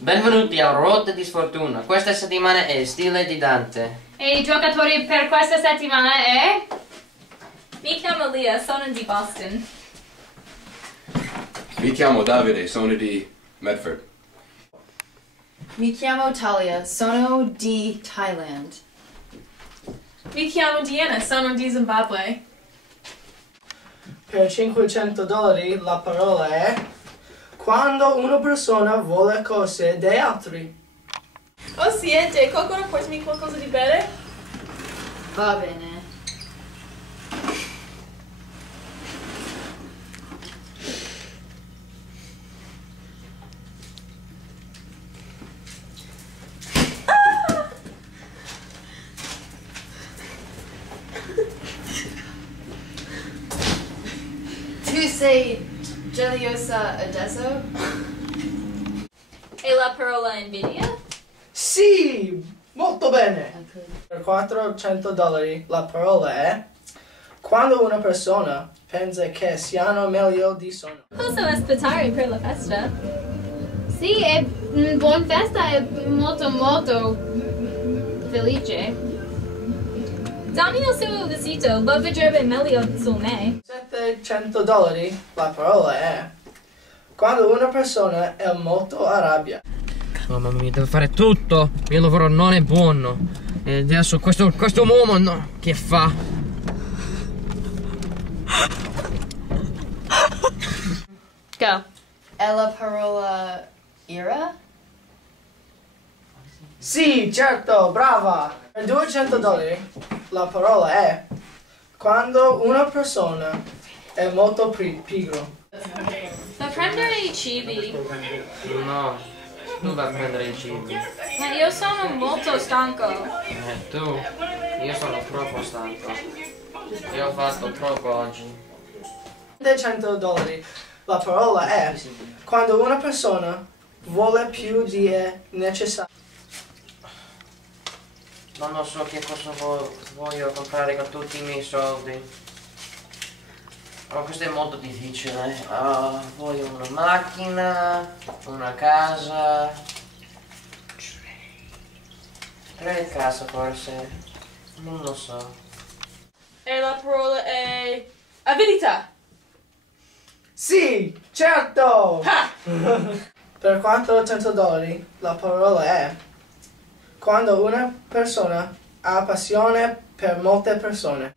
Benvenuti a Ruote di Sfortuna. Questa settimana è Stile di Dante. E i giocatori per questa settimana è... Mi chiamo Lia, sono di Boston. Mi chiamo Davide, sono di Medford. Mi chiamo Talia, sono di Thailand. Mi chiamo Diana, sono di Zimbabwe. Per $500 la parola è quando una persona vuole cose degli altri. Oh siete, qualcuno portami qualcosa di bere? Va bene. Tu sei geliosa adesso? E la parola invidia? Sì, molto bene. Per $400 la parola è quando una persona pensa che siano meglio di sono. Posso aspettare per la festa? Sì, è buona festa, è molto felice. Dammi il suo vestito, lo vedrebbe meglio su me. $700 la parola è quando una persona è molto arrabbiata. Mamma mia, devo fare tutto. Il mio lavoro non è buono. E adesso questo uomo no, che fa? Go. È la parola ira? Sì, certo, brava! Per $200 la parola è quando una persona è molto pigro. Va a prendere i cibi. No, tu vai a prendere i cibi. Ma io sono molto stanco. Tu? Io sono troppo stanco. Io ho fatto troppo oggi. $100 la parola è quando una persona vuole più di è necessario. Non lo so che cosa voglio comprare con tutti i miei soldi. Oh, questo è molto difficile. Voglio una macchina, una casa. Tre case forse. Non lo so. E la parola è abilità. Sì, certo! Per $400 la parola è quando una persona ha passione per molte persone.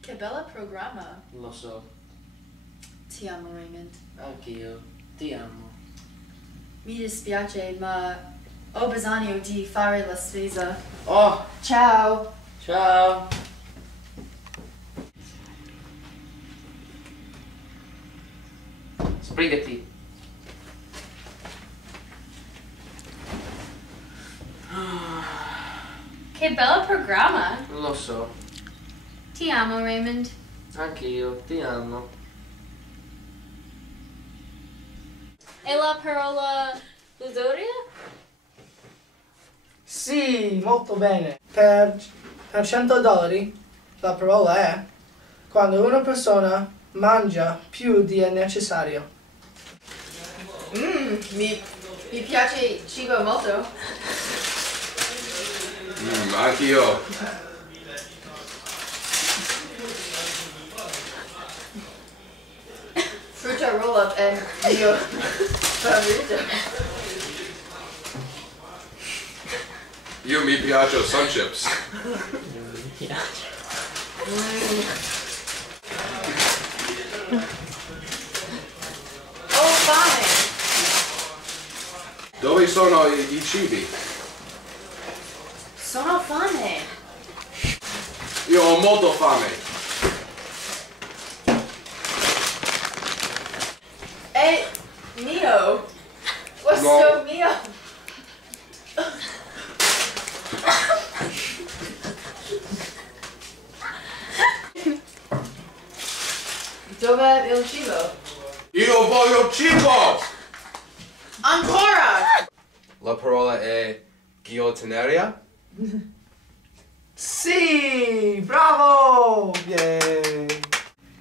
Che bella programma. Lo so. Ti amo, Raymond. Anch'io. Ti amo. Mi dispiace, ma ho bisogno di fare la spesa. Oh, Ciao! ciao. Sbrigati. Che bello programma. Lo so. Ti amo, Raymond. Anch'io. Ti amo. E la parola ludoria? Sì, molto bene. Per $100 la parola è quando una persona mangia più di è necessario. Mi piace il cibo molto. Anch'io. Frutta roll-up è il mio favorito. Io mi piace Sun Chips. Ho fame! Dove sono i cibi? Sono fame! Io ho molto fame. È mio! Questo No. mio! Dov'è il cibo? Io voglio cibo! Ancora! La parola è ghiottoneria. Sì, bravo! Yay!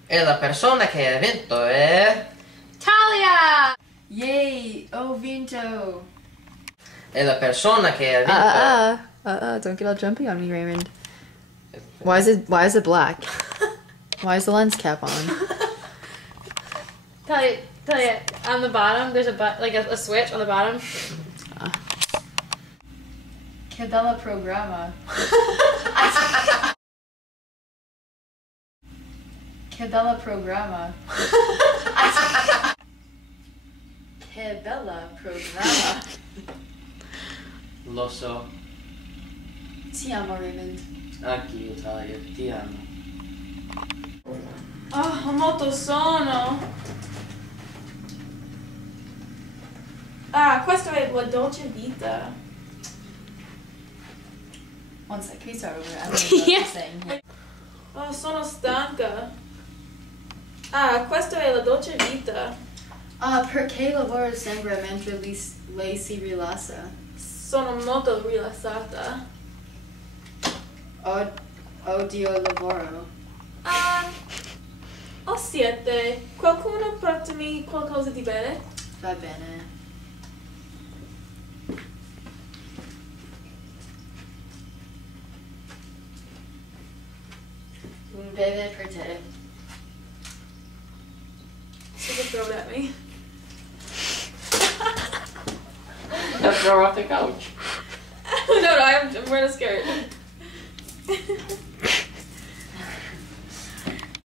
E la persona che ha vinto è... Talia! Yay! Ho vinto. È la persona che ha vinto. Don't get all jumpy on me, Raymond. Why is it black? Why is the lens cap on? Tell you, on the bottom, there's a switch on the bottom. Che bella programma. Che bella programma. Che bella programma. Lo so, Ti amo, Raymond. anch'io Talia, ti amo. Oh, ho molto sonno. Ah, questo è la dolce vita. One sec, can we start over? I don't know what Yeah. I'm saying here. Oh, sono stanca. Ah, questo è la dolce vita. Perché lavoro sempre mentre lei si rilassa? Sono molto rilassata. Odio lavoro. Ho 7. Qualcuno portami qualcosa di bene? Va bene. Un beve per te. Super throw it at me. Don't throw off the couch. No, I'm wearing a skirt.